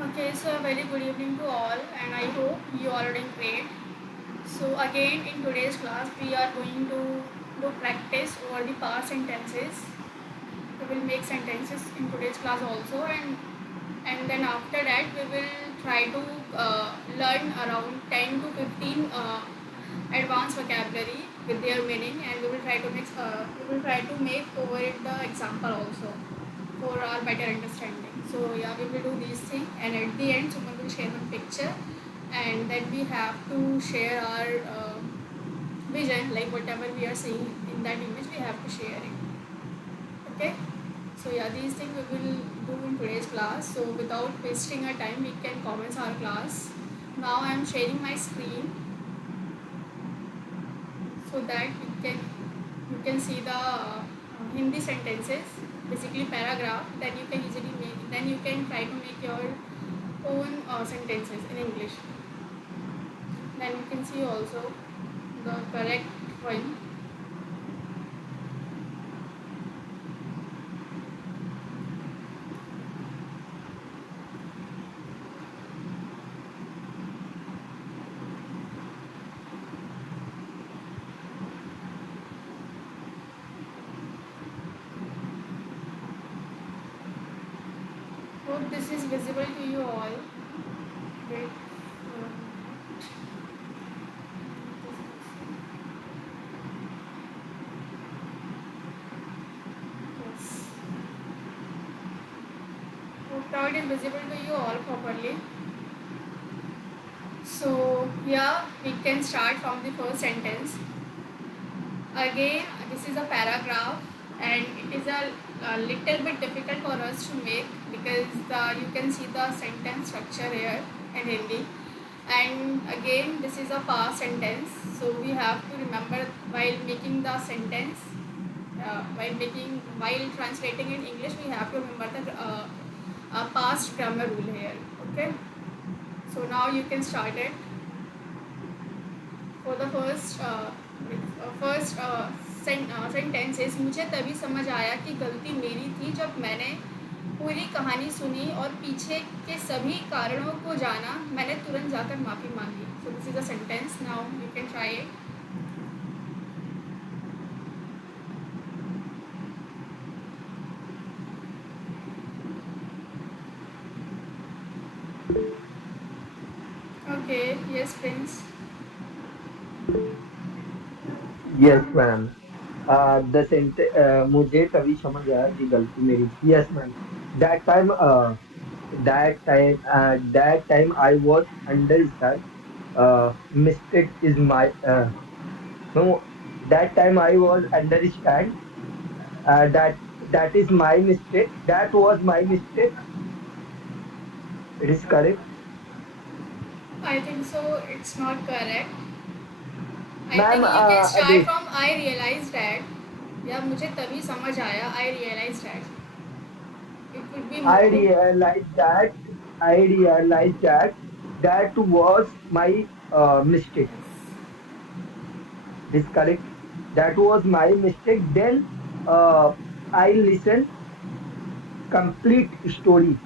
Okay, so a very good evening to all, and I hope you all are doing great. So again, in today's class, we are going to do practice over the past sentences. We will make sentences in today's class also, and then after that, we will try to learn around 10 to 15 advanced vocabulary with their meaning, and we will try to make over it the example also for our better understanding. So yeah, we will do these things, and at the end, someone will share one picture, and then we have to share our vision, like whatever we are seeing in that image, we have to share it. Okay. So yeah, these things we will do in today's class. So without wasting our time, we can commence our class. Now I am sharing my screen so that you can see the Hindi sentences, basically paragraph. Then you can try to make your own sentences in English. Then you can see also the correct one. Hope this is visible to you all. Wait. Yes. Hope now it is visible to you all properly. So yeah, we can start from the first sentence. Again, this is a paragraph, and it is a little bit difficult for us to make because you can see the sentence structure here in Hindi. And again, this is a past sentence, so we have to remember while making the sentence, while translating in English, we have to remember the past grammar rule here. Okay. So now you can start it. For the sentence is मुझे तभी समझ आया कि गलती मेरी थी जब मैंने पूरी कहानी सुनी और पीछे के सभी कारणों को जाना। मैंने तुरंत जाकर माफ़ी मांगी। सो this is a sentence. Now you can try it. Okay, yes Prince. Yes, ma'am. मुझे तभी समझ आया कि गलती मेरी थी. Yes, ma'am. That time, that time I was understand. Mistake is my no. That time I was understand. That is my mistake. That was my mistake. It is correct, I think so it's not correct. I ma'am. Think you can start Wait. From I realise that, या मुझे तभी समझ आया। I realise that it will be I more. realized that. I realized that was my mistake. It is correct. That was my mistake. Then uh, I listen complete story.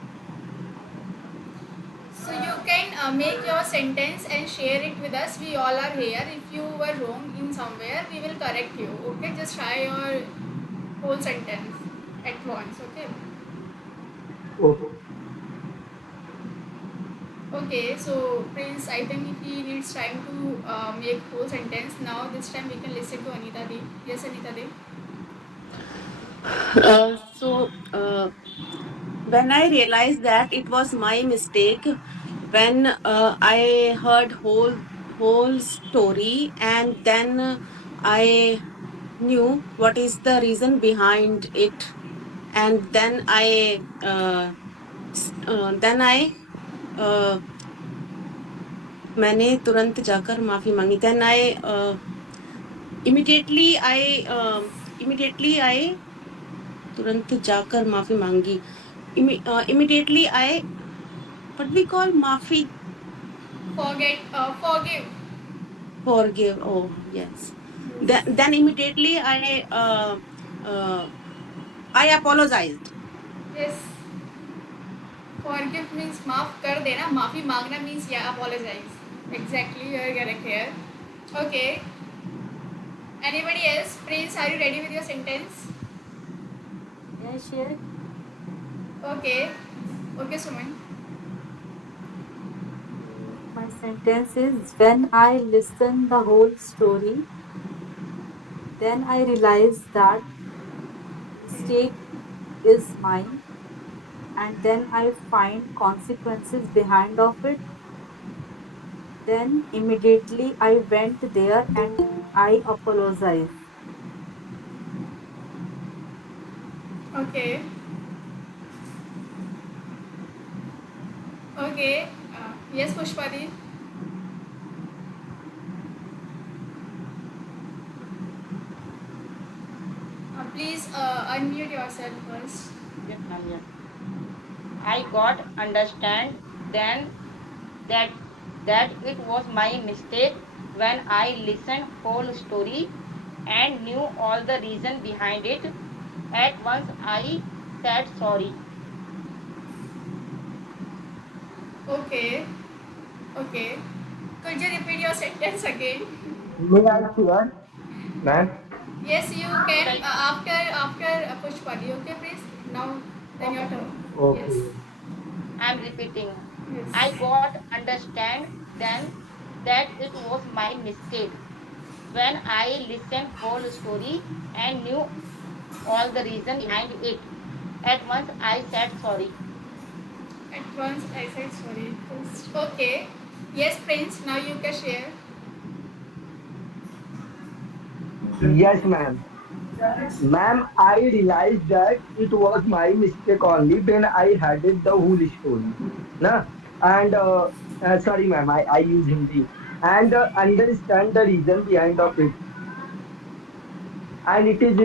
So you can make your sentence and share it with us. We all are here. If you were wrong in somewhere, we will correct you. Okay, just try your whole sentence at once. Okay. Okay. Okay. So Prince, I think he needs time to make whole sentence. Now this time we can listen to Anita Dev. Yes, Anita Dev. So when I realized that it was my mistake, when I heard whole story, and then I knew what is the reason behind it, and then I uh, मैंने तुरंत जाकर माफी मांगी. Then immediately I तुरंत जाकर माफी मांगी. Immediately I, what we call माफी, Forgive. forgive. Oh yes. Then immediately I apologized. Yes. Forgive means माफ कर देना, माफी मांगना means yeah, apologize. Exactly, you're correct here. Okay. Anybody else? Prince, are you ready with your sentence? May I share? Okay. Okay, Suman. My sentence is when I listen the whole story, then I realize that mistake is mine, and then I find consequences behind of it. Then immediately I went there and I apologize. Okay. Okay. Yes, Pushpadi. Please unmute yourself first. Yes, ma'am. Yes. I got understand then that it was my mistake when I listened whole story and knew all the reason behind it. At once I said sorry. Okay. Okay. Could you repeat your sentence again? May I share, ma'am? Yes, you can. Like After Pushpadi. Okay, please. Now, then your turn. Yes. Okay. I'm repeating. I Yes. got understand then that it was my mistake when I listened whole story and knew all the reason behind it. At once I said sorry. At once I said sorry. First. Okay. Yes, Prince. Now you can share. Yes, ma'am. Ma'am, I realized that it was my mistake only when I had it the whole story. Na? And sorry, ma'am, I use Hindi. And understand the reason behind of it. And it is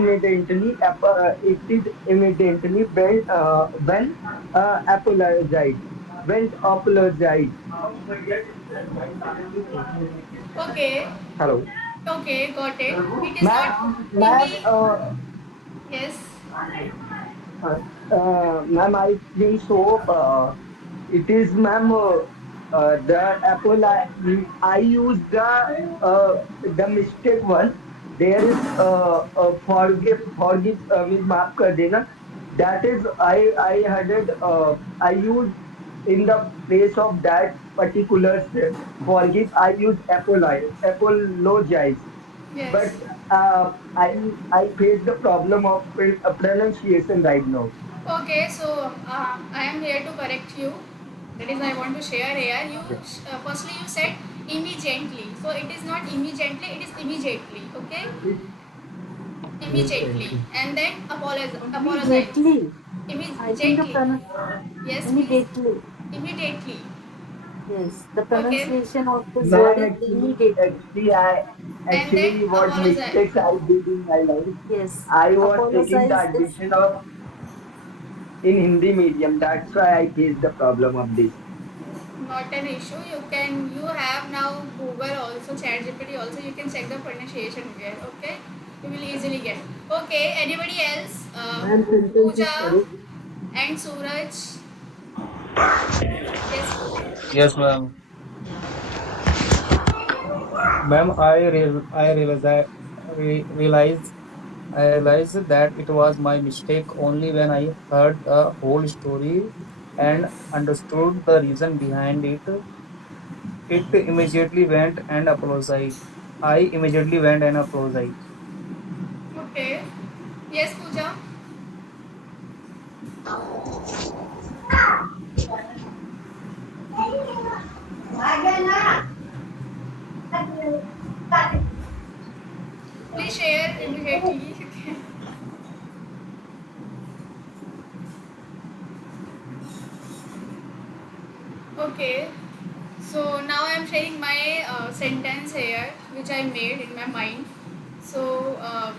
immediately when apologized. When apologized. Okay. Hello. Okay, got it. It is not Ma'am, imme. Yes. uh, ma'am, I think so. It is, ma'am, the Apple. I use the mistake one. There is forgive means maaf kar dena. That is I had it. I use in the place of that particular forgive. I use apologize. Yes. But I face the problem of pronunciation right now. Okay, so I am here to correct you. That is, I want to share here. You Yes. firstly you said immediately. So it is not immediately. It is immediately. Okay, immediately, Instantly. and then apologize. Immediately. I think the Immediately. Yes, please. immediately. Immediately. Yes, the Okay, pronunciation of this word Man, is immediately. and then actually what apologize. mistakes I did in my life. Yes, I was taking the apologize is admission of in Hindi medium. That's why I faced the problem of this. Not an issue. You have now Google also, ChatGPT also. You can check the pronunciation here. Okay, you will easily get. Okay, anybody else? Man, sentence is Pooja correct. and Suraj. Yes, Pooja. Yes, ma'am. Ma'am, I realized that it was my mistake only when I heard the whole story and Yes. understood the reason behind it. It immediately went and apologized. I immediately went and apologized. Okay. Yes, Pooja. Please share immediately. Okay. So now I am sharing my sentence here, which I made in my mind. So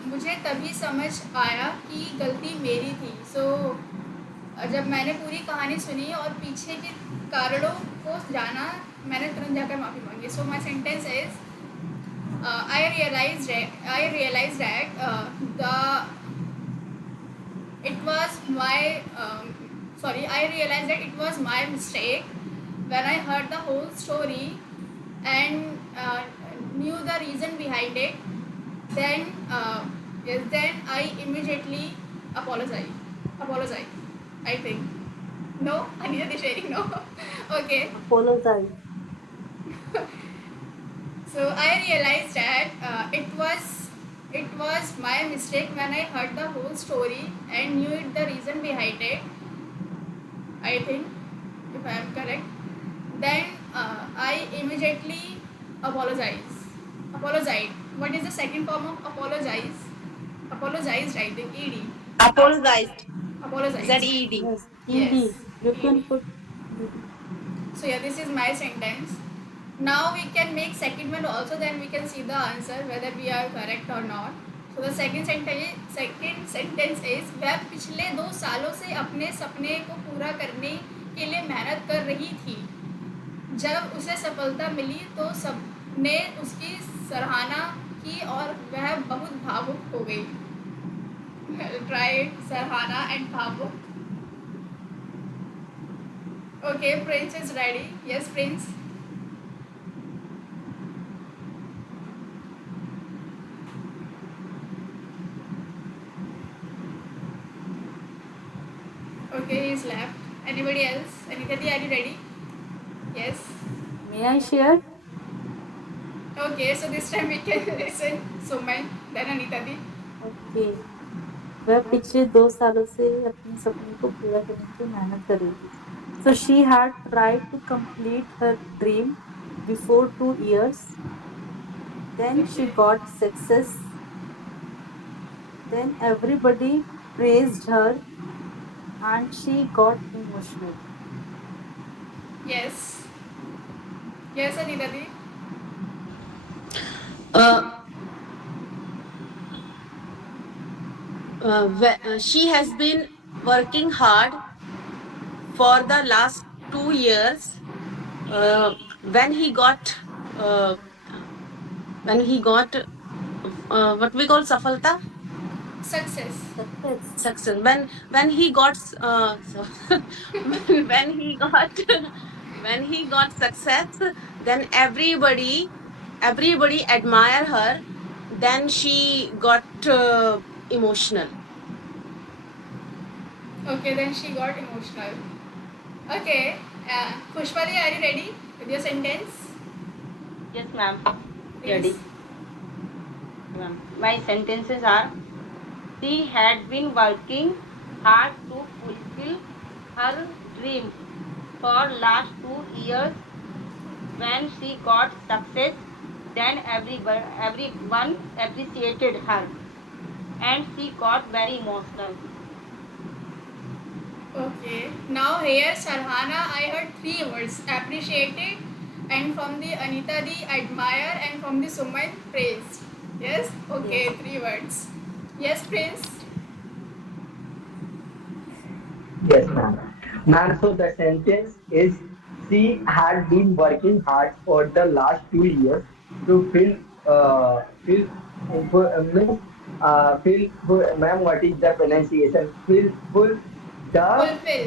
मुझे तभी समझ आया कि गलती मेरी थी. So जब मैंने पूरी कहानी सुनी और पीछे के कारणों को जाना, मैंने तुरंत जाकर माफ़ी मांगी. So my sentence is, I realized that the it was my sorry, I realized that it was my mistake when I heard the whole story and knew the reason behind it. Then yes, then I immediately apologize. Apologize. I think. No, Anita is sharing no. Okay. Apologize. So I realized that it was my mistake when I heard the whole story and knew it the reason behind it. I think, if I am correct, then I immediately apologize. Apologize. What is the second form of apologize? Apologized, I think. Ed. Apologized. Apologized. ZED. Yes, Yes. ED. You can Ed. put ED. So yeah, this is my sentence. Now we can make second one also, then we can see the answer whether we are correct or not. So the second sentence is वह पिछले 2 सालों से अपने सपने को पूरा करने के लिए मेहनत कर रही थी. जब उसे सफलता मिली तो सबने उसकी सराहना की और वह बहुत भावुक हो गई. Try सराहना and भावुक. Okay, Prince is ready. Yes, Prince. Okay, he's left. Anybody else? Anita, are you ready? Yes. May I share? Okay, so this time we can listen Suman, then Anita di. Okay वह पिछले 2 सालों से अपने सपने को पूरा करने की मेहनत कर रही थी. So she had tried to complete her dream before 2 years. Then she got success. Then everybody praised her and she got emotional. Yes. Yes, Anita di. Uh, she has been working hard for the last 2 years. When he got what we call safalta, Success. success. When he got when he got when he got success, then everybody admire her. Then she got emotional. Okay, then she got emotional. Okay. Pushpali, are you ready with your sentence? Yes, ma'am. Please. Ready. Ma'am. My sentences are: she had been working hard to fulfill her dreams for last 2 years. When she got success, then everyone appreciated her, and she got very emotional. Okay. Now here, Sarhana, I heard 3 words: appreciated, and from the Anita di admire, and from the Suman praised. Yes. Okay. Yes. 3 words. Yes, Prince. Yes, ma'am. Ma'am, so the sentence is she had been working hard for the last 2 years to means ma'am, what is the pronunciation? Fill the Fulfill.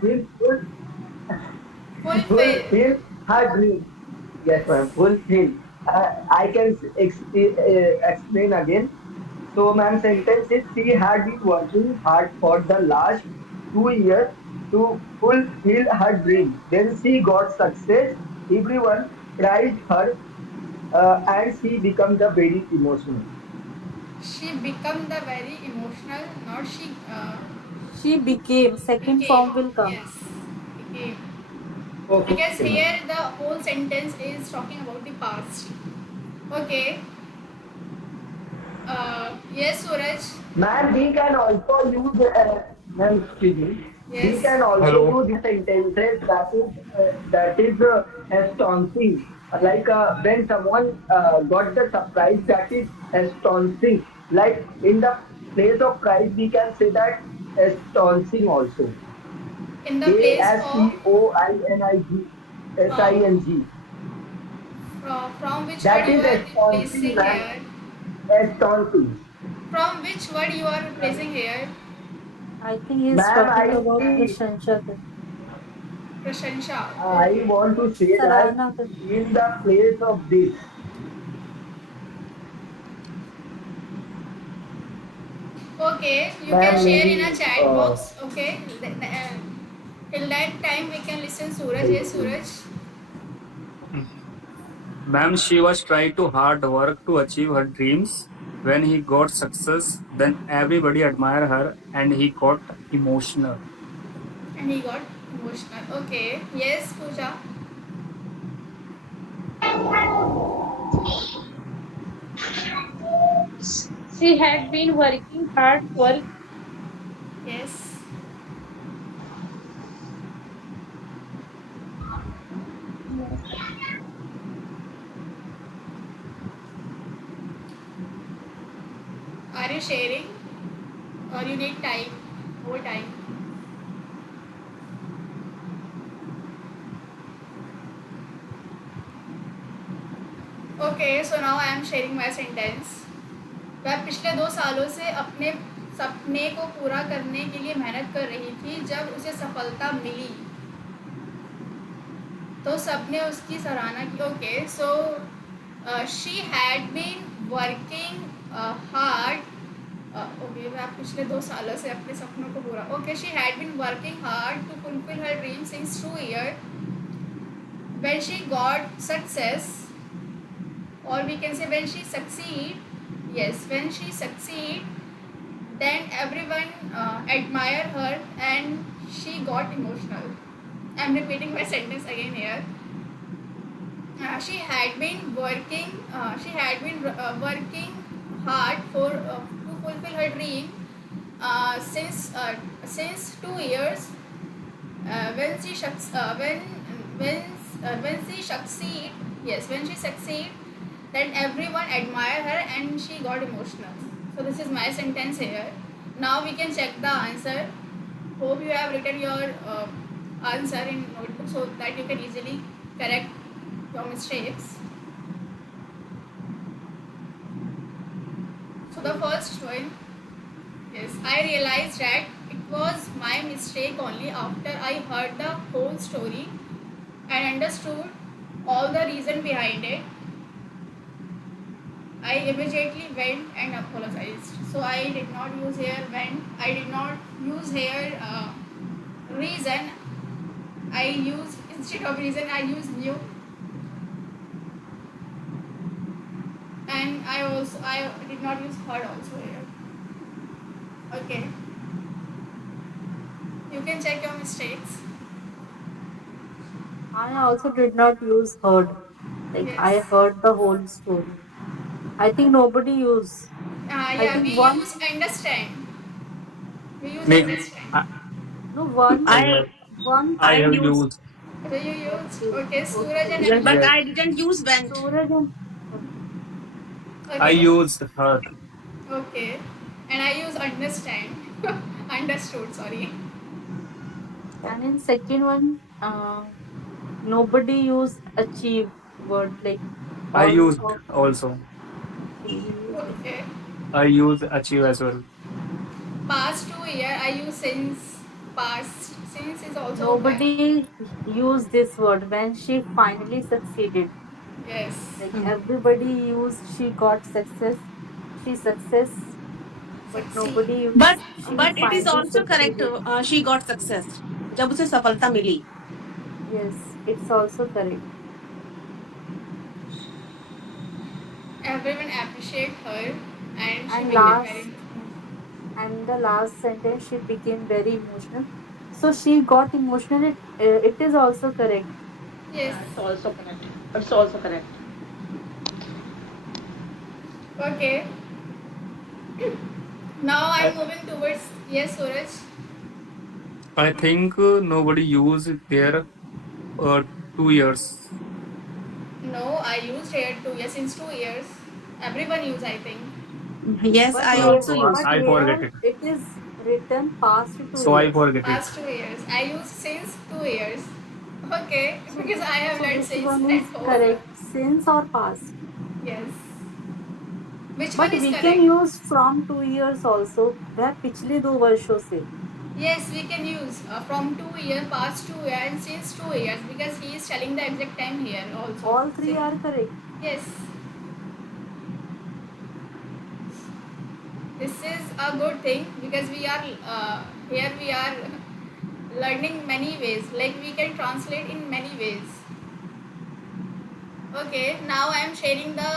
fill Fulfill. fulfill her dream. Yes, ma'am. Fulfill. I can explain again. So, ma'am, sentence is she had been working hard for the last 2 years to fulfill her dream. Then she got success. Everyone praised her, and she became the very emotional. She become the very emotional, not she She became. Second became. form will come. Yes, became. Okay, Because ma'am. here the whole sentence is talking about the past. Okay. Yes, Suraj. Man, we can also use, ma'am, excuse me. We Yes. can also Hello. use sentences that is astonishing. Like when someone got the surprise, that is astonishing. Like in the place of prize, we can say that astonishing also. In the A place S of T O I N I G S I uh, N G. from which word That you is are astonishing, replacing man. here? Astonishing. From which word you are replacing here? I think he's Ma'am, talking about Prashansha. Prashansha. I Okay. want to say that Sarana. in the place of this, Okay, you can ma'am, share in a maybe chat box. Okay. Till that time we can listen Suraj. Yes, Suraj. Ma'am, she was trying to hard work to achieve her dreams. When he got success, then everybody admire her and he got emotional. And he got emotional. Okay. Yes, Pooja. She had been working hard for Yes. Are you sharing? Or you need time? More time. Okay, so now I am sharing my sentence. वह पिछले 2 सालों से अपने सपने को पूरा करने के लिए मेहनत कर रही थी। जब उसे सफलता मिली तो सबने उसकी सराहना की। Okay, so she had been working hard. Okay, वह पिछले 2 सालों से अपने सपनों को पूरा। Okay, she had been working hard to fulfil her dream since 2 years. When she got success, or we can say when she succeed. Yes, when she succeed, then everyone admire her and she got emotional. I'm repeating my sentence again here. She had been working. Working hard for to fulfill her dream since 2 years. When she when she succeed, yes, when she succeed, then everyone admire her and she got emotional. So this is my sentence here. Now we can check the answer. Hope you have written your answer in notebook so that you can easily correct your mistakes. So the first one, yes, I realized that it was my mistake only after I heard the whole story and understood all the reason behind it. I immediately went and apologized. So I did not use here went. I did not use here reason. I used instead of reason. I used knew. And I did not use heard also here. Okay. You can check your mistakes. I also did not use heard. Like I Yes. heard the whole story. I think nobody use. I Yeah, think we one, use understand. We use Me, understand. I, no one, I I have one. I I have use, used. So you used. Okay, Okay, Suraj okay. and yes, but Anita. Yes, I didn't use went. Suraj and okay. I Okay. used her. Okay. And I use understand. Understood, sorry. And in second one, nobody use achieve word like I all used of. also. Okay, you use it. Okay. I use achieve as well. Past 2 year I use since. Past. Since is also back. Nobody use this word when she finally succeeded. Yes. Like Hmm. everybody used she got success, she success, but Succeed. nobody But used she but it is finally also correct. succeeded. She got success. जब उसे सफलता मिली. Yes, it's also correct. Everyone appreciate her and she And became very. last, and the last sentence, she became very emotional. So she got emotional. It is also correct. Yes. Yeah, it's also correct. It's also correct. Okay. Now I, I'm moving towards. Yes, Suraj. I think nobody used their 2 years. No, I used here 2 years since 2 years. Everyone use I think. Yes, But I here, also So use. but I forget here it. it is written past two So I years. forget it. Past 2 years. I use since 2 years. Okay, So, because I have so learned which since one at is home. correct? Since or past? Yes. Which one But is we can correct? use from 2 years also. वह पिछले 2 वर्षों से. Yes, we can use from 2 year, past 2 years, and since 2 years because he is telling the exact time here also. All three Same. are correct. Yes, this is a good thing because we are here. We are learning many ways. Like we can translate in many ways. Okay, now I am sharing the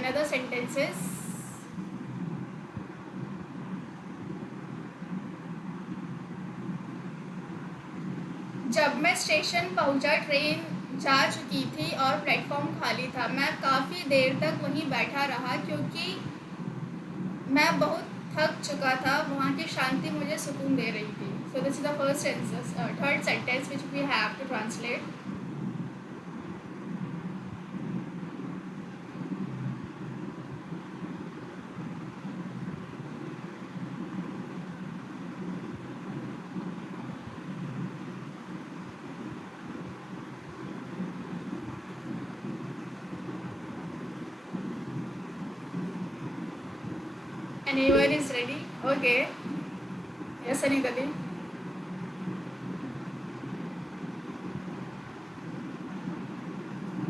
another sentences. जब मैं station पहुंचा train जा चुकी थी और platform खाली था। मैं काफ़ी देर तक वहीं बैठा रहा क्योंकि मैं बहुत थक चुका था। वहाँ की शांति मुझे सुकून दे रही थी। So this is the first sentence, third sentence which we have to translate. Anyone is ready? Okay. Yes, Anigati.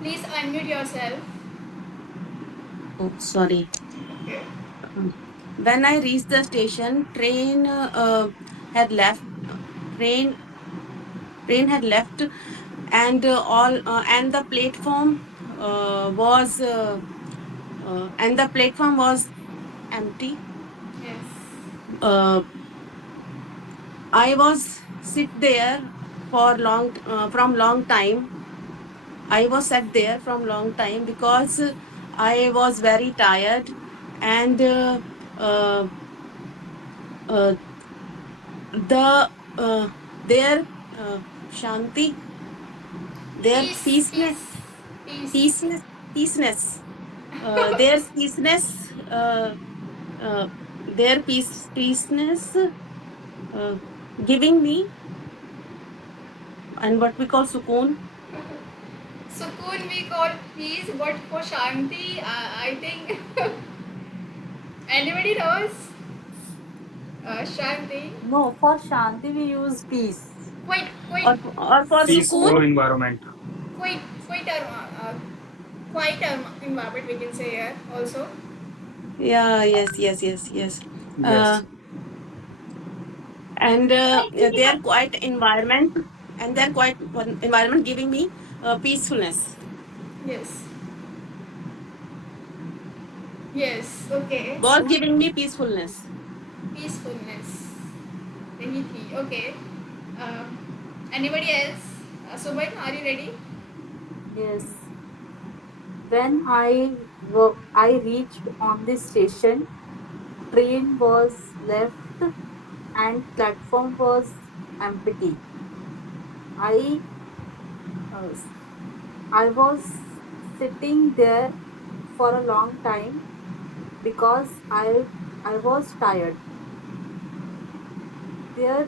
Please unmute yourself. Oh, sorry. Okay. When I reached the station, had left. Train train had left, and the platform was empty. Yes. Uh, I was sit there for from long time. I was sat there from long time because I was very tired, and uh, uh, the their shanti, their Peace. Peace. Peace. peaceness, peaceness, their peaceness, uh, their peaceness, uh, giving me, and what we call sukoon. Sukoon we call peace, but for Shanti, I think anybody knows Shanti. No, for Shanti we use peace. Quite, quite, Or for sukoon. Peaceful environment. quite, quite, quite environment we can say here also. Yeah, yes. Yes. Uh, and their quiet environment, giving me peacefulness. Yes. Yes. Okay. Was giving me peacefulness. Peacefulness. रही थी. Okay. Uh, Anybody else? Subhan, are you ready? Yes. When I reached on the station, train was left and platform was empty. I uh, I was sitting there for a long time because I was tired. There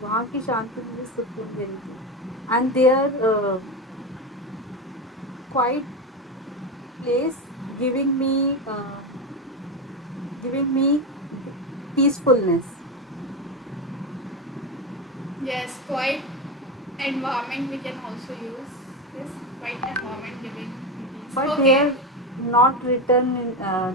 वहाँ की शांति मुझे सुकून दे रही थी. And their quiet place giving me peacefulness. Yes. Quiet environment we can also use. Yes. Quiet environment giving peace. But Okay. here not written in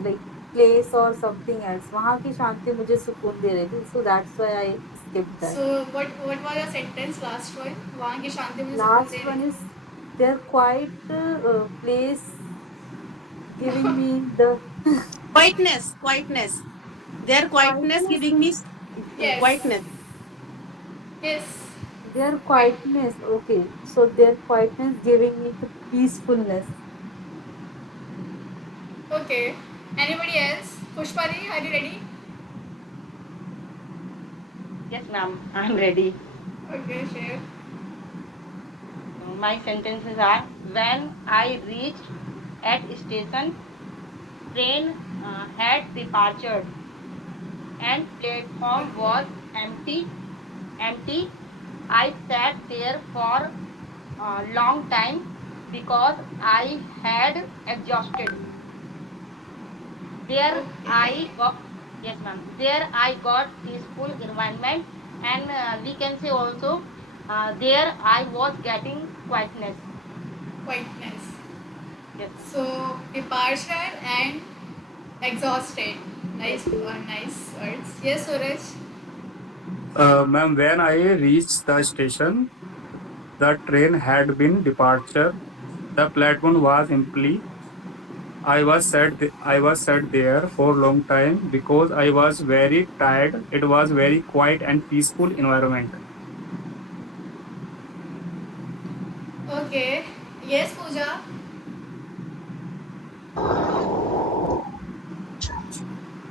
like place or something else. वहाँ की शांति मुझे सुकून दे रही थी. So that's why I skipped that. So what was the sentence last one? वहाँ की शांति मुझे सुकून Last दे one रही. is their quiet place giving me the Quietness. Their quietness quietness. giving me Yes. quietness. Yes. Their Right. quietness. Okay. So their quietness giving me the peacefulness. Okay. Anybody else? Pushpari, are you ready? Yes, ma'am, I'm ready. Okay, share. My sentences are: when I reached at station, train had departed, and platform was empty. Empty. I sat there for a long time because I had exhausted. There Okay. I got. Yes, ma'am. There I got peaceful environment, and we can say also there I was getting quietness. Quietness. Yes. So departure and exhausted. Nice, Okay. nice words. Yes, Suraj. Ma'am, when I reached the station, the train had been departure. The platform was empty. I was sat there for a long time because I was very tired. It was very quiet and peaceful environment. Okay. Yes, Pooja.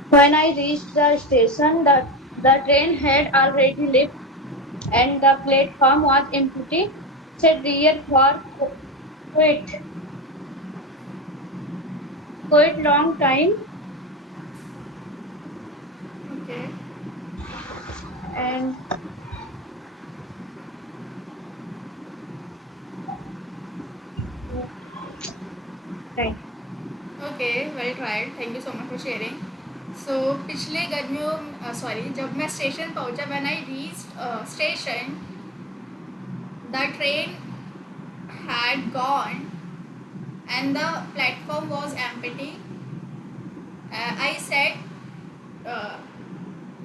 When I reached the station, the train had already left and the platform was empty. Sat there for quite, quite long time Okay. and right. Okay, well tried. Thank you so much for sharing. So पिछले गर्मियों sorry जब मैं station पहुंचा when I reached station the train had gone and the platform was empty. I sat uh,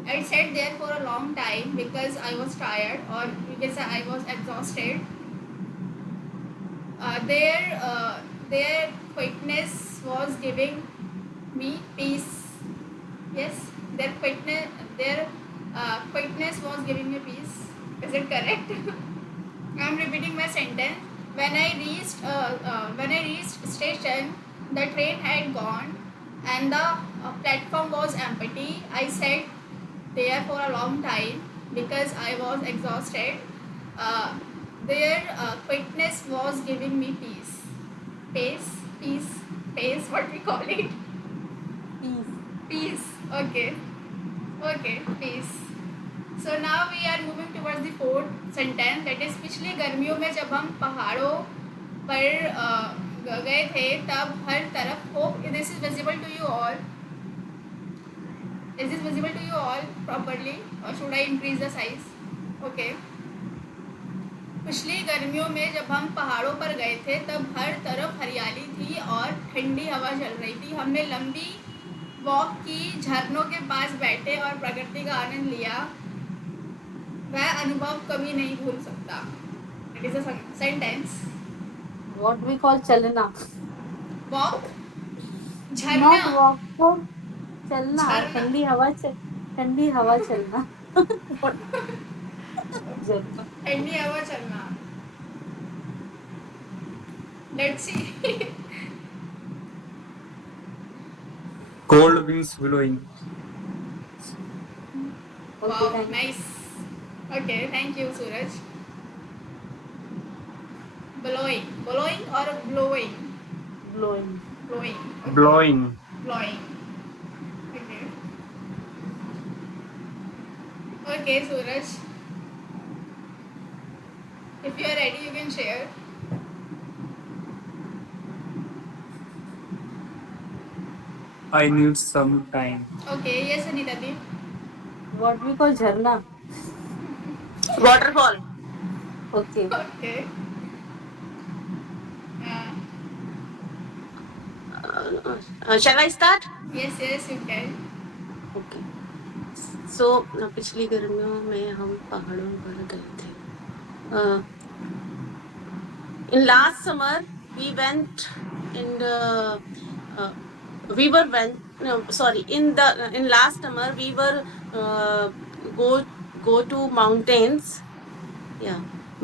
I sat there for a long time because I was tired or you can say I was exhausted. Their quickness was giving me peace. Yes, their quickness was giving me peace. Is it correct? I'm repeating my sentence. When I reached station, the train had gone, and the platform was empty. I sat there for a long time because I was exhausted. Uh, their quickness was giving me peace. Pace, peace, pace. What we call it? Peace. Peace. Okay. Okay. Peace. So now we are moving towards the fourth sentence that is पिछली गर्मियों में जब हम पहाड़ों पर गए थे तब हर तरफ hope this is visible to you all is this visible to you all properly और should I increase the size okay पिछली गर्मियों में जब हम पहाड़ों पर गए थे तब हर तरफ हरियाली थी और ठंडी हवा चल रही थी हमने लंबी वॉक की झरनों के पास बैठे और प्रकृति का आनंद लिया वह अनुभव कभी नहीं भूल सकता it is a sentence What we call chalna. Walk झरना Not walk. For chalna. झरना ठंडी हवा चलना. What? Chalna. ठंडी हवा चलना let's see Cold winds blowing. Okay, wow thank you. Nice okay thank you Suraj blowing और blowing Blowing. blowing Blowing. blowing okay okay Suraj if you are ready you can share I need some time. okay yes Anita Deep What we call jharna. Waterfall. Okay. okay uh, Shall I start? yes you can okay so पिछली गर्मियों में हम पहाड़ों पर गए थे in last summer we went in we were went no sorry in last summer we were go go to mountains yeah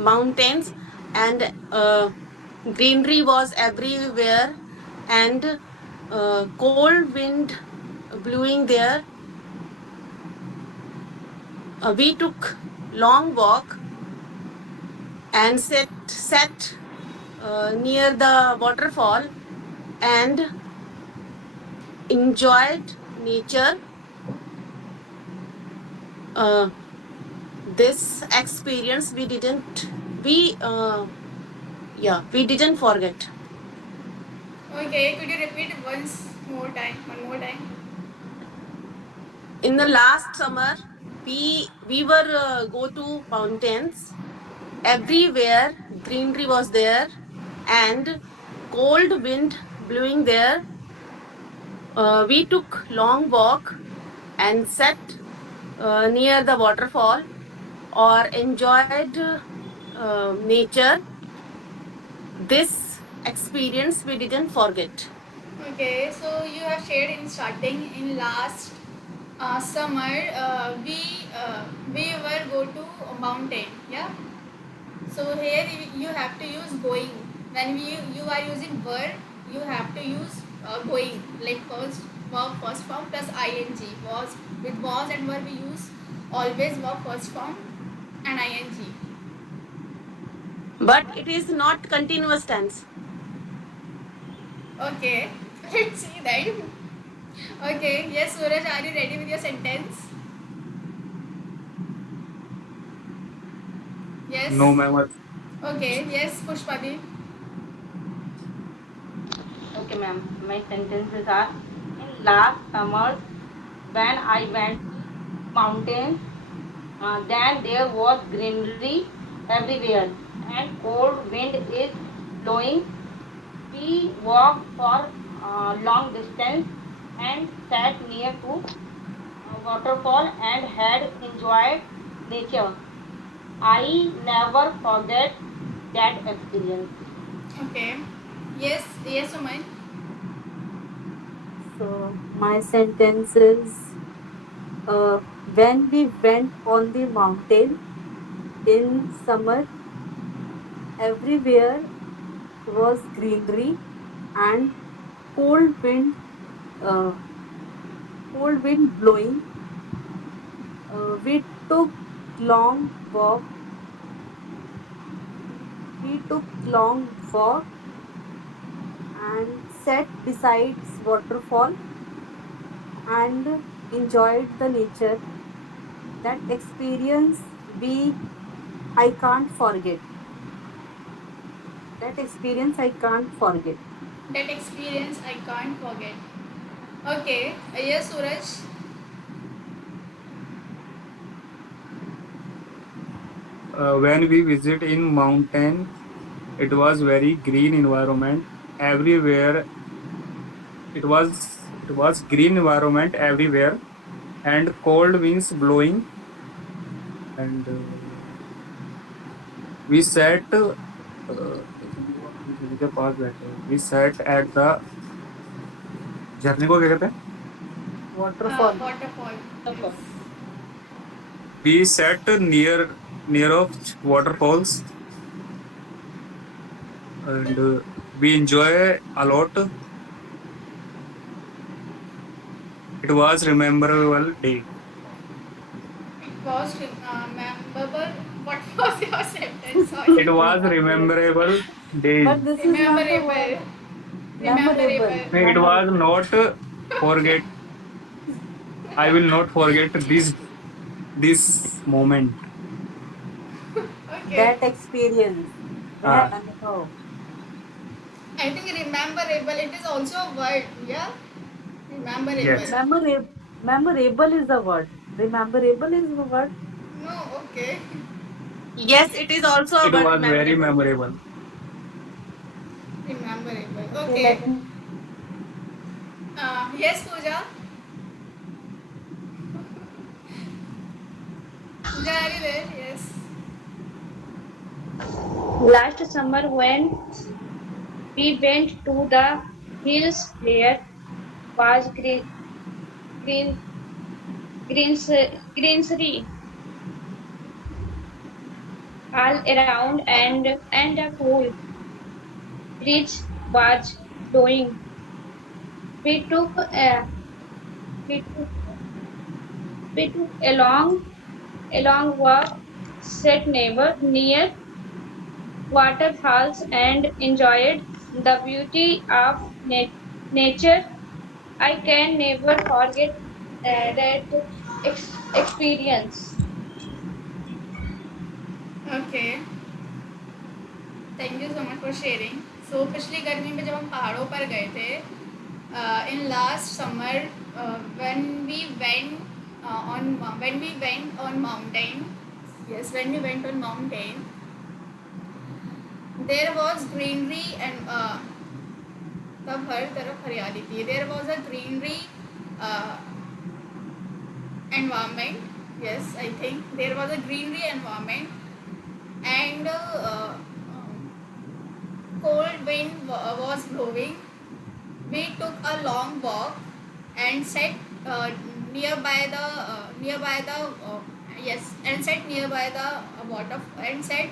mountains and greenery was everywhere and cold wind blowing there we took long walk and sat near the waterfall and enjoyed nature this experience we didn't forget. okay could you repeat once more time one more time in the last summer, we were go to mountains. Everywhere greenery was there, and cold wind blowing there. We took long walk and sat near the waterfall or enjoyed nature. This experience we didn't forget. Okay, so you have shared in starting in last summer we were go to a mountain, yeah. So here you have to use going. When you are using were, you have to use going, like first verb first form plus ing. Was with was and were we use always verb first form and ing. But it is not continuous tense. Okay, let's see that. Okay, yes, Suraj, are you ready with your sentence? Yes. No, ma'am. Okay, yes, Pushpati. Okay, ma'am. My sentences are: in last summers when I went mountains, then there was greenery everywhere and cold wind is blowing. We walked for long distance and sat near to a waterfall and had enjoyed nature. I never forget that experience. Okay. Yes, yes, Suman. So my sentence is when we went on the mountain in summer, everywhere was greenery and cold wind, uh, cold wind blowing. We took long walk. We took long walk and sat beside waterfall and enjoyed the nature. That experience we I can't forget. That experience I can't forget. That experience I can't forget. Okay. Yes, Suraj. When we visit in mountain, it was very green environment everywhere. It was green environment everywhere, and cold winds blowing, and we sat. नदी के पास बैठे we sat at the झरने को क्या कहते हैं Waterfall. Waterfall. Waterfall. we sat near of waterfalls, and we enjoy a lot. It was memorable day. It was memorable. What was your sentence? Sorry. It was memorable day. But this is not the Memorable. word. Memorable. No, it was not forget. I will not forget this moment. Okay. That experience. Ah. That oh. I think rememberable. It is also a word. Yeah. Rememberable. Yes. Memorable is the word. Rememberable is the word. No. Okay. Yes, it is also a It word was very memorable. memorable. Rememberable. Okay, Okay. let me. Yes, Pooja. Pooja, are you there? Yes. Last summer when we went to the hills, there was green, greenery all around and a cool breeze was blowing. We took we took, we took a long walk, sat near waterfalls and enjoyed the beauty of nature. I can never forget that experience. Okay. Thank you so much for sharing. So पिछली गर्मी में जब हम पहाड़ों पर गए थे in last summer when we went when we went on mountain. Yes, when we went on mountain, there was greenery and तब हर तरफ हरियाली थी. There was a greenery uh, environment. Yes, I think there was a greenery environment, and cold wind was blowing. We took a long walk and sat nearby the yes, and sat nearby the water and sat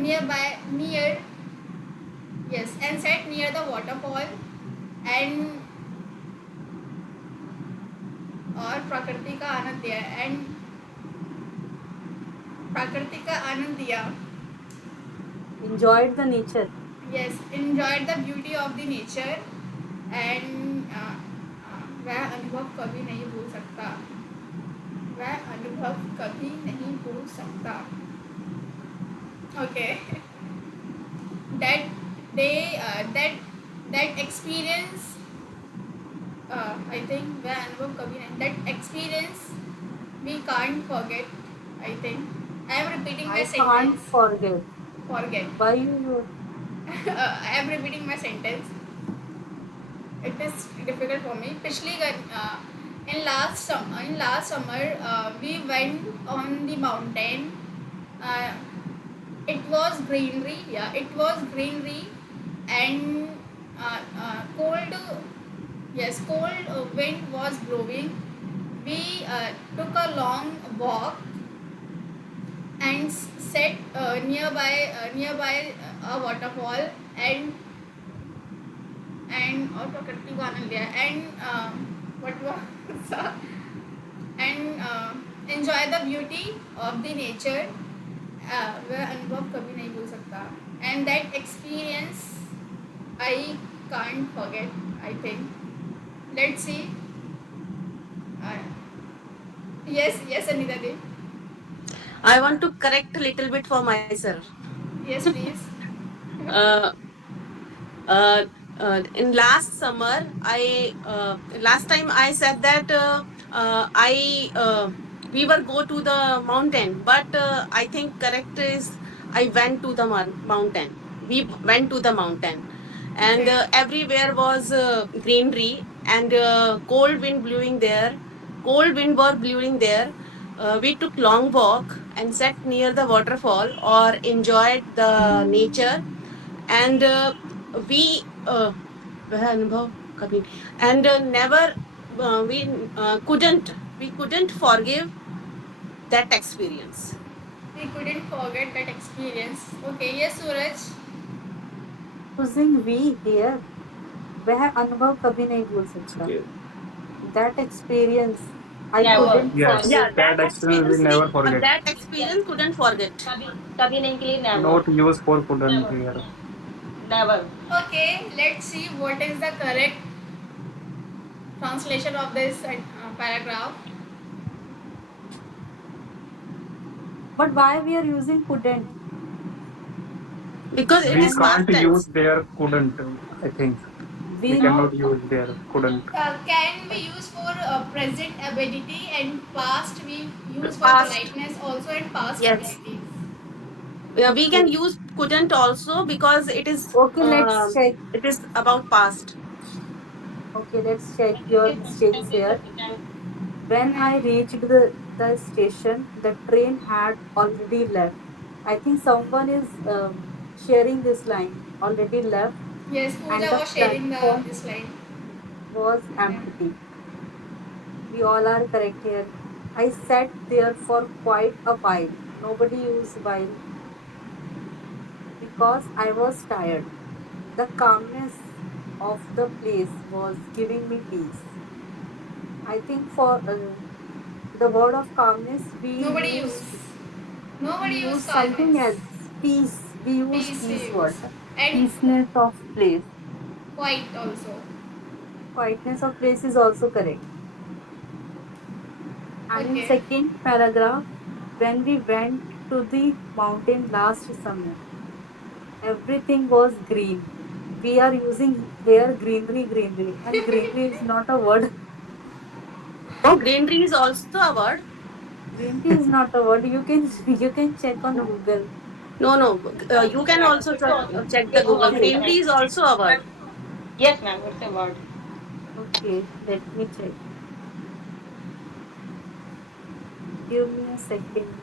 near yes, and sat near the waterfall and और प्रकृति का आनंद लिया and प्रकृति का आनंद लिया. Enjoyed the nature. Yes, enjoyed the beauty of the nature and वह अनुभव कभी नहीं भूल सकता. वह अनुभव कभी नहीं भूल सकता. Okay. that they that experience I think वह अनुभव कभी नहीं. That experience we can't forget. I think I am repeating my I can't sentence. forget. Forget. Why you? I am repeating my sentence. It is difficult for me. In last summer we went on the mountain. Uh, it was greenery. Yeah, it was greenery and cold. Yes, cold wind was blowing. We took a long walk and sat nearby a waterfall and और प्रकृति को आनंद लिया and what was and enjoy the beauty of the nature. वह अनुभव कभी नहीं भूल सकता. And that experience I can't forget. I think. Let's see. Yes, Anita Dev. I want to correct a little bit for myself. Yes, please. Uh, in last summer, last time I said that we were go to the mountain, but I think correct is I went to the mountain. We went to the mountain, and everywhere was greenery and cold wind blowing there. Cold wind was blowing there. We took long walk and sat near the waterfall or enjoyed the nature, and we वह अनुभव कभी and never we couldn't forgive that experience. We couldn't forget that experience. Okay, yes, Suraj. Using we here. वह अनुभव कभी नहीं भूल सकता. That experience I Never. couldn't Yes, forget. Yeah, that experience we never forget. that experience couldn't forget. कभी नहीं के लिए never. Not use for couldn't here. Never. Okay, let's see what is the correct translation of this paragraph. But why we are using couldn't? Because it We is past can't tense. use their couldn't. I think we We cannot use their couldn't. Can we use for present ability and past we use for Past. politeness also and past Yes. abilities. We can use couldn't also because it is Okay, let's check. it is about past. Okay, let's check your mistakes here. When I reached the station, the train had already left. I think someone is sharing this line. Already left Yes, And Pooja the was sharing platform- this line. was empty. We all are correct here. I sat there for quite a while. Nobody used while because I was tired. The calmness of the place was giving me peace. I think for the word of calmness, we Nobody use, used. Nobody we use used something calmness. else. Peace. We use Peace we peace use. word. And Peaceness of place. quiet also. Quietness of place is also correct. And in Okay. second paragraph, when we went to the mountain last summer, everything was green. We are using here greenery, and greenery is not a word. Oh, greenery is also a word. Green tea is not a word. You can you can check on Google. No, no. You can Ma'am, also it's also check the it's Google. also Okay. Greenery correct. is also a Ma'am, word. yes, ma'am, it's a word. Okay. Let me check. Give me a second.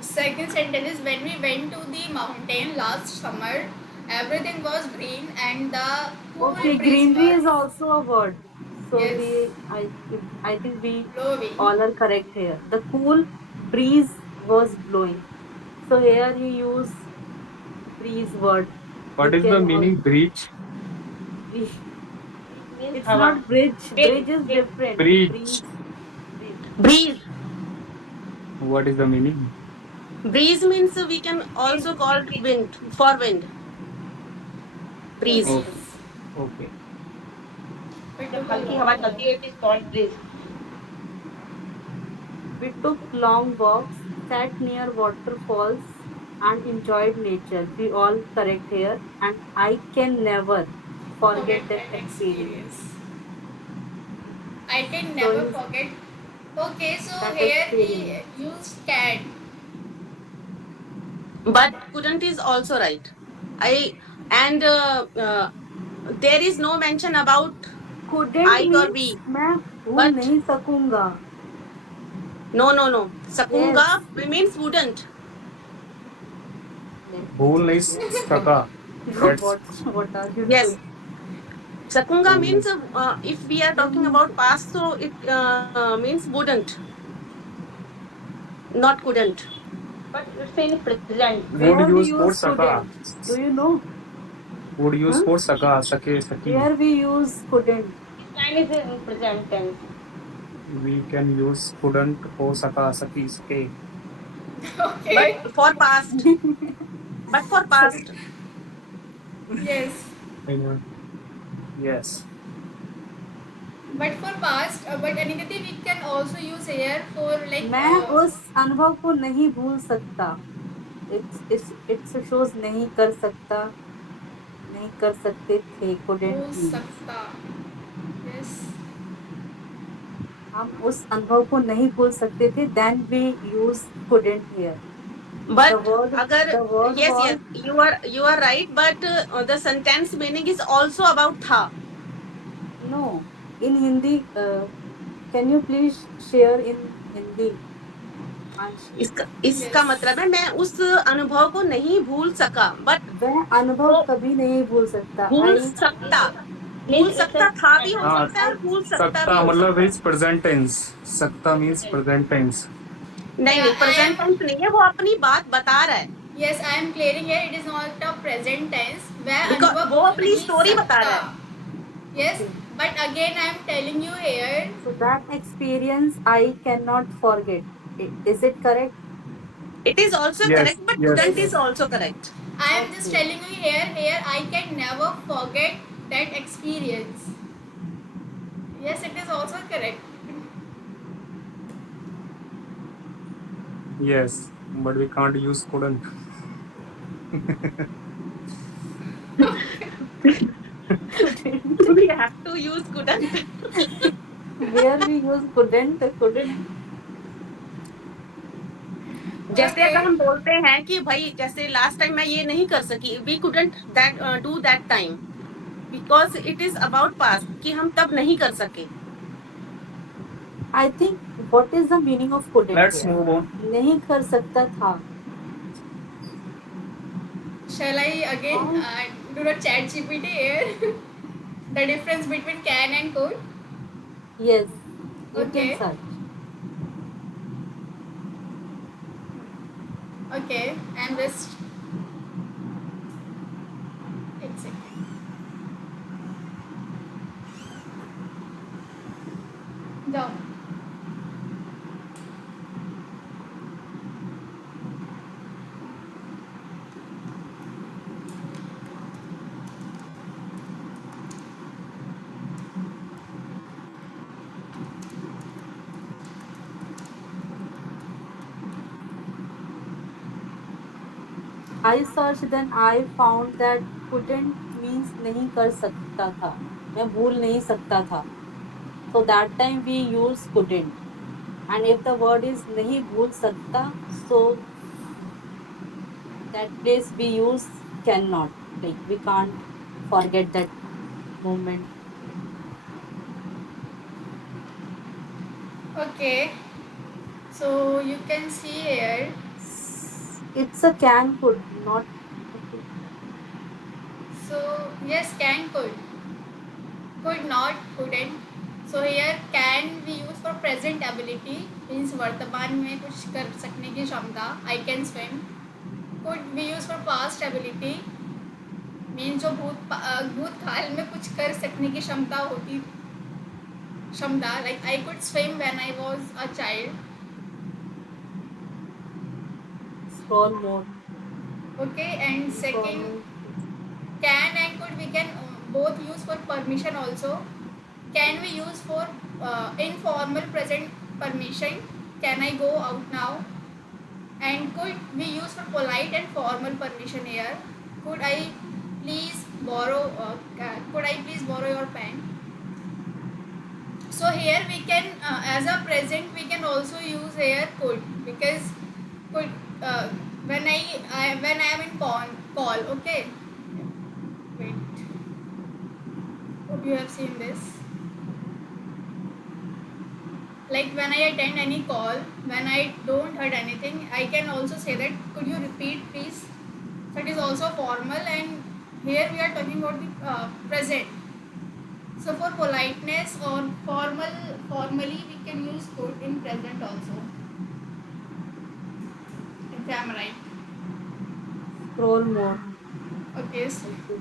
Second sentence is when we went to the mountain last summer, everything was green and the cool Okay, breeze greenery was, is also a word. So yes, I think we blowing. all are correct here. The cool breeze was blowing. So here you use breeze word. You What is the can also meaning breach? breeze. Breeze means It's hawa. not bridge. Breeze, Bridge is breeze. different. Breach. Breeze. Breeze. Breeze. What is the meaning? Breeze means we can also call wind for wind. Breeze. Okay. Breeze. Okay. We जब took a हल्की हवा long चलती है, walk. it is called breeze. We took long walks, sat near waterfalls, and enjoyed nature. We all correct here, and I can never Forget forget that that experience. experience. I can So never you forget. Okay, so that here experience. we use can. But couldn't is also right. I and there is no mention about Couldn't I or means we. मैं भूल But नहीं सकूंगा. no, no, no. Yes. Sakunga means wouldn't. Let me भूल check नहीं here. सका. Bro, That's what are you Yes. doing? Sakunga भूल नहीं. means if we are Give talking me a about second. past, so it means wouldn't, not couldn't. But it's in present. Would Where we use for use सका. couldn't. Do you know? Would use Huh? for सका. सके सकी. Where we use couldn't. This line is in present tense. We can use couldn't हो सका सकी सके. But Okay. for past, but for past, Yes. I know. Yes. But for past, but Anikati, we can also use here for like मैं उस अनुभव को नहीं भूल सकता. It's shows नहीं कर सकता. नहीं कर सकते थे. हो Couldn't means. सकता. Yes. हम उस अनुभव को नहीं भूल सकते थे. Then we use couldn't here. but agar The word yes, yes, was you are right. But the sentence meaning is also about tha. no. In Hindi, can you please share in Hindi, Anshi? इसका Yes. मतलब है मैं उस अनुभव को नहीं भूल सका, बट वह अनुभव वो कभी नहीं भूल सकता. भूल I सकता, Means भूल it's a सकता था भी हो present हाँ. सकता है और भूल सकता भी सकता हो मतलब सकता है. is present tense. सकता means present. present tense. नहीं Yeah, नहीं, I प्रेजेंट am. टेंस नहीं है, वो अपनी बात बता रहा है. Yes, I am clearing here. It is not a present tense. वह बिकॉज अनुभव वो हो अपनी नहीं स्टोरी बता सकता. रहा है. Yes, okay. but again I am telling you here. So that experience I cannot forget. Is it correct? It is also Yes. Correct, but Yes. Couldn't is Yes. Also correct. I am just Okay. telling you here. Here I can never forget that experience. Yes, it is also correct. Yes. But we can't use couldn't. Couldn't. We have to use couldn't. Where we use couldn't. जैसे अगर Okay. हम बोलते हैं कि भाई जैसे last time मैं ये नहीं कर सकी, we couldn't that do that time, because it is about past कि हम तब नहीं कर सके. I think what is the meaning of couldn't Let's here? move on. नहीं कर सकता था. Shall I again How? do the chat GPT here? The difference between can and could. Yes. You can Okay. search. Okay. I'm just. एक second. जाओ. I searched, then I found that couldn't means नहीं कर सकता था, मैं भूल नहीं सकता था. So that time we use couldn't. And if the word is नहीं भूल सकता, so that place we use cannot. Like we can't forget that moment. Okay. So you can see here. It's a can could, not a could. So yes, can, could not, couldn't. So here can we use for present ability, means वर्तमान में कुछ कर सकने की क्षमता. I can swim. Could we use for past ability, means जो भूतकाल में कुछ कर सकने की क्षमता होती, क्षमता. Like I could swim when I was a child. Scroll more. Okay, and second, Informal. can and could we can both use for permission also. Can we use for informal present permission, can I go out now. And could we use for polite and formal permission here. Could I please borrow your pen. So here we can as a present we can also use here could, because could when I am in call. Okay, wait, hope you have seen this. Like when I attend any call, when I don't heard anything, I can also say that could you repeat please. So it is also formal, and here we are talking about the present. So for politeness or formally we can use could in present also, if I am right. Scroll more. Okay, so Okay.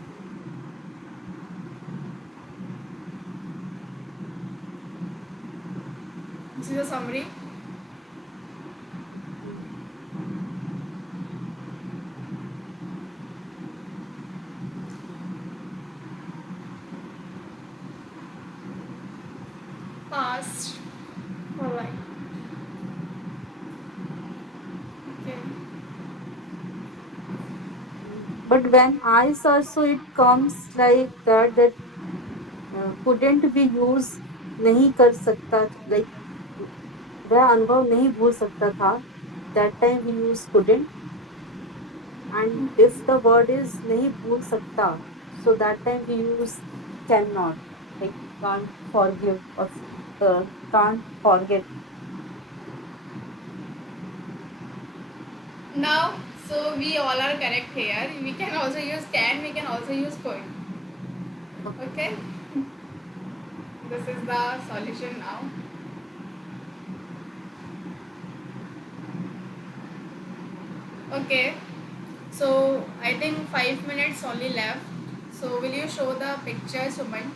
this is a summary. Past, alright. Okay. But when I search, so it comes like that couldn't be used, नहीं कर सकता, like वह अनुभव नहीं भूल सकता था. That time we use couldn't. And if the word is नहीं भूल सकता, so that time we use cannot, like can't forgive or can't forget. Now, so we all are correct here. We can also use can, we can also use could. Okay, this is the solution now. Okay, so I think 5 minutes only left. So will you show the picture, Suman?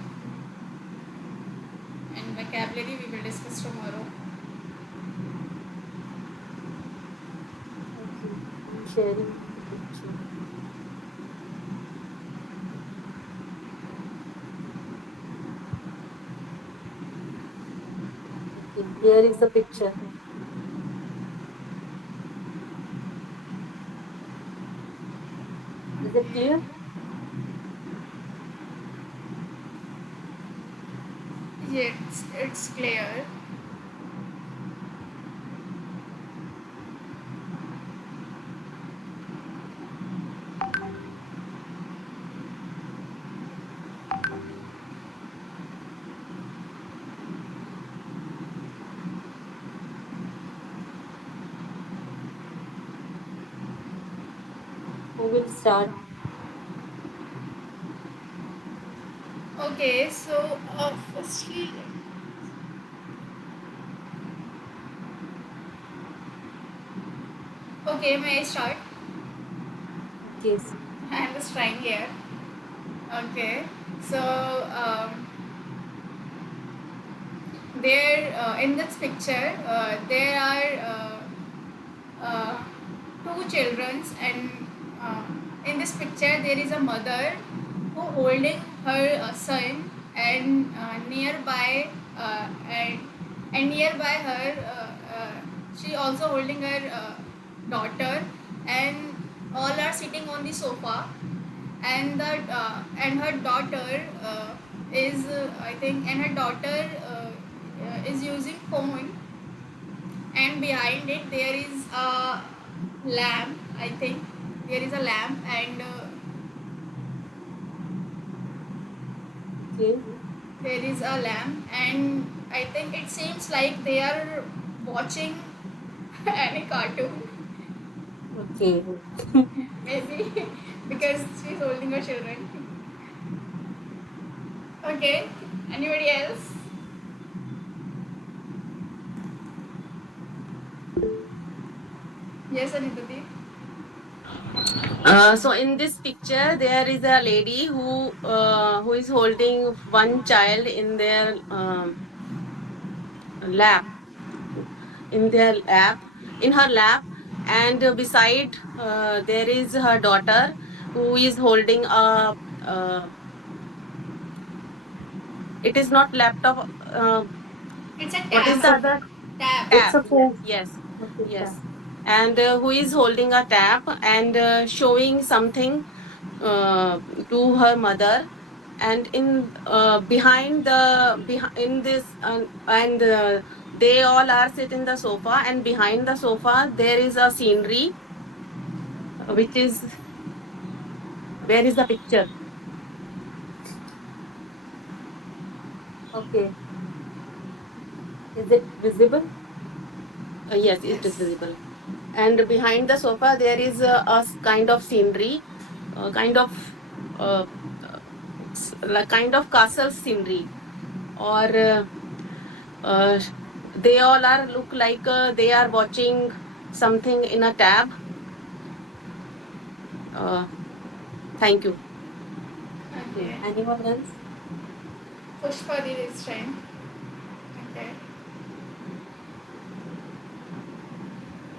And vocabulary we will discuss tomorrow. Okay, I'm sharing the picture. Okay, here is the picture. Is it clear? Yes, it's clear. Who will start? Okay, so firstly, okay, may I start? Yes. I'm just trying here. Okay, so there in this picture there are two children, and in this picture there is a mother who holding her son, and nearby and nearby her she also holding her daughter, and all are sitting on the sofa, and her daughter is I think, and her daughter is using phone, and behind it there is a lamp. I think there is a lamp, and Okay. there is a lamp, and I think it seems like they are watching any cartoon. Okay. Maybe because she's holding her children. Okay, anybody else? Yes, Anitati. So in this picture, there is a lady who is holding one child in their lap, in their lap, in her lap, and beside there is her daughter who is holding a. It is not laptop. It's a What is tab. the It's a other Tab. it's tab? a phone. Yes, Okay, yes, fine. and who is holding a tab and showing something to her mother, and in behind the behind in this and they all are sit in the sofa, and behind the sofa there is a scenery which is, where is the picture? Okay. Is it visible? Yes, it is Yes. visible. And behind the sofa there is kind of scenery, kind of uh, like kind of castle scenery, or uh, they all are look like they are watching something in a tab. uh, Thank you. Okay. Okay. Anyone else? Pushpa did this time. Okay.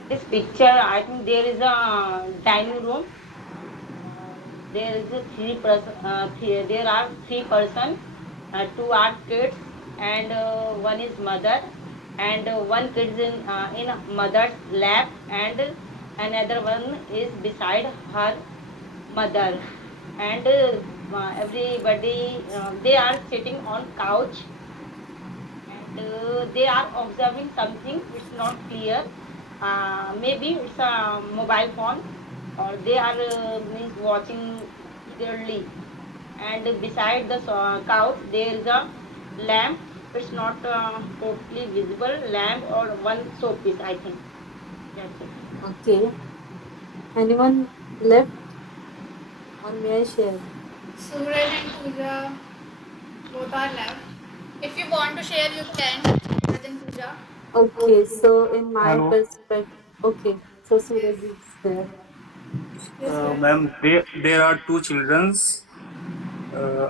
In this picture, I think there is a dining room. There is a there are three person, two are kids, and one is mother, and one kid is in mother's lap, and another one is beside her mother, and everybody they are sitting on couch, and they are observing something. It's not clear. Maybe it's a mobile phone, or they are means watching eagerly. And beside the couch there is a lamp. It's not totally visible lamp, or one showpiece, I think. That's it. Okay. Anyone left? Or may I share? Suraj and Pooja both are left. If you want to share, you can. Suraj and Pooja. Okay, so in my Hello. perspective, okay, so Yes. Suraj is there. Yes, Suraj. Ma'am, there are two childrens.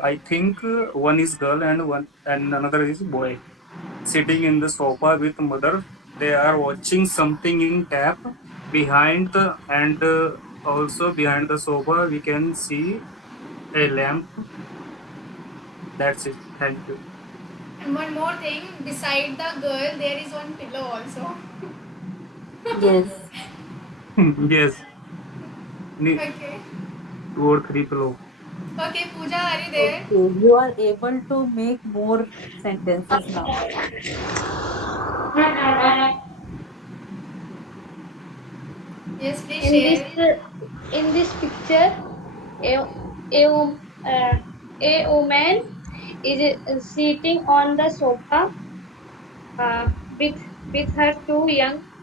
I think one is girl and one and another is boy. Sitting in the sofa with mother. They are watching something in tap behind the and also behind the sofa we can see a lamp. That's it. Thank you. And one more thing, beside the girl, there is one pillow also. Yes. Yes, Okay. two or three below. Okay, Pooja, are you there? Okay, you are able to make more sentences now. Yes, please In this share. in this picture, a a, wom- uh, a woman is sitting on the sofa uh, with with her two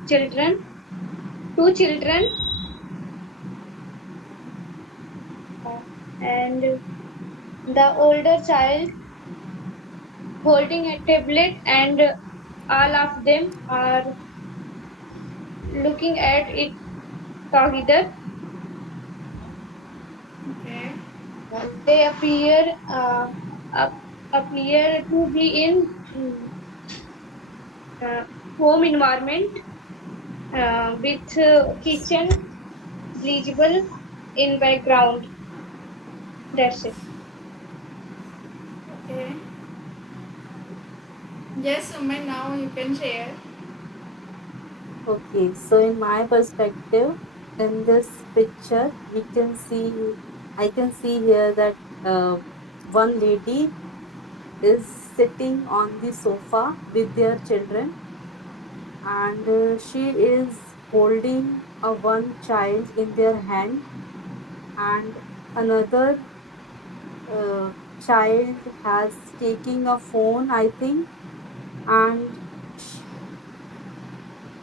children, and the older child holding a tablet, and all of them are looking at it together. Okay. They ap- appear to be in uh, home environment with kitchen visible in background. That's it. Okay. Yes, Suman, now you can share. Okay, so in my perspective, In this picture, I can see here that one lady is sitting on the sofa with their children, and she is holding a one child in their hand, and another child has taking a phone, I think, and sh-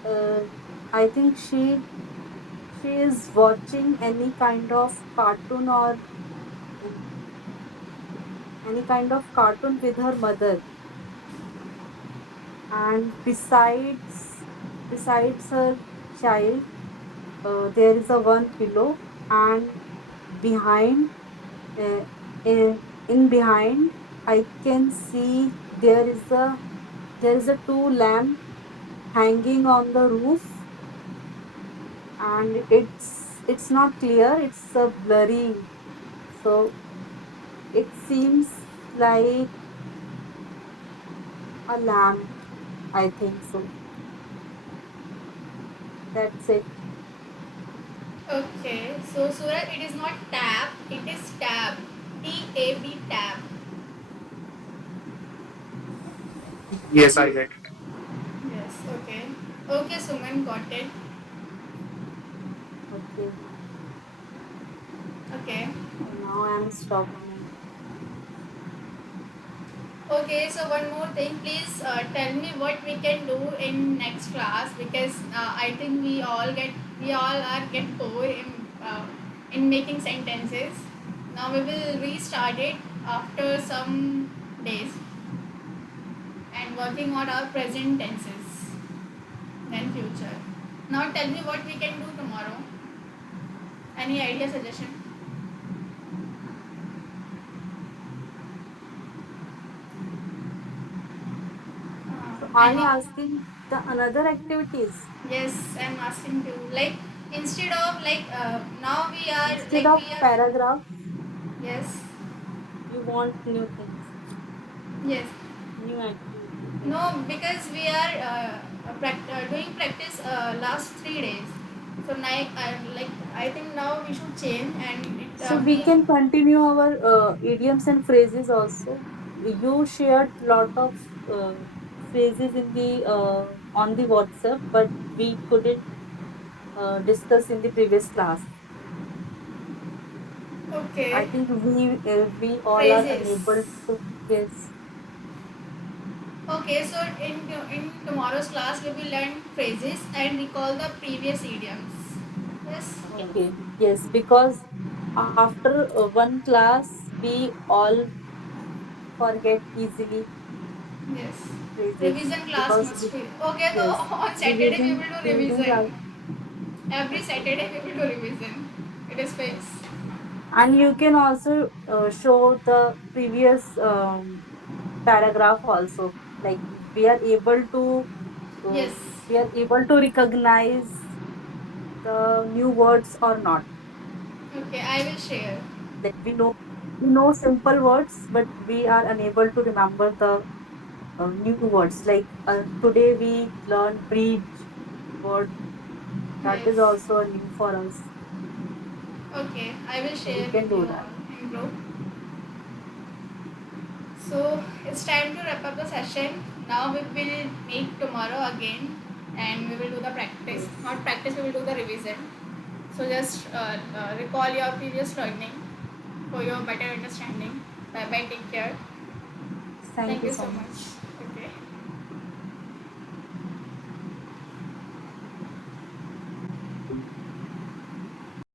uh, I think she is watching any kind of cartoon or an- any kind of cartoon with her mother, and besides her child, there is a one pillow, and behind uh, in behind I can see there is a two lamp hanging on the roof, and it's not clear, it's a blurry, so it seems like a lamp, I think so. That's it. Okay, so Suraj, it is not tap, it is tab. T-A-B, tab. Yes, I get it. Yes, okay. Okay, Suman, got it. Okay, Okay. so now I'm stopping. Okay, so one more thing, please tell me what we can do in next class, because I think we all are get bored in making sentences. Now we will restart it after some days and working on our present tenses, then future. Now tell me what we can do tomorrow. Any idea, suggestion? So are you Any? asking the another activities Yes, I'm asking you. Like instead of now instead of we are. paragraph? Yes. You want new things, Yes. new activity, right? No, because we are doing practice last 3 days. So like I think now we should change and So we we. can continue our idioms and phrases also. You shared lot of phrases in the on the WhatsApp, but we couldn't discuss in the previous class. I Okay. think we all are Phrases. unable to. Yes. Okay, so in tomorrow's class we will learn phrases and recall the previous idioms. Yes. Yes. Okay. Yes, because after one class we all forget easily Yes. phrases Revision class because must be. Okay, so yes, on Saturday we revision will do revision class. revision. Every Saturday we will do revision. It is fixed. And you can also show the previous paragraph also, like we are able to uh, Yes. we are able to recognize the new words or not. Okay, I will share. Like we know simple words, but we are unable to remember the new words. Like today we learned bridge word, that is Yes. also a new for us, Okay, I will so we share can with you do that. all in group. So it's time to wrap up the session. Now we will meet tomorrow again and we will do the practice. Yes, Not practice, we will do the revision. So just recall your previous learning for your better understanding. Bye bye, take care. thank Thank you you so so much. much. Okay.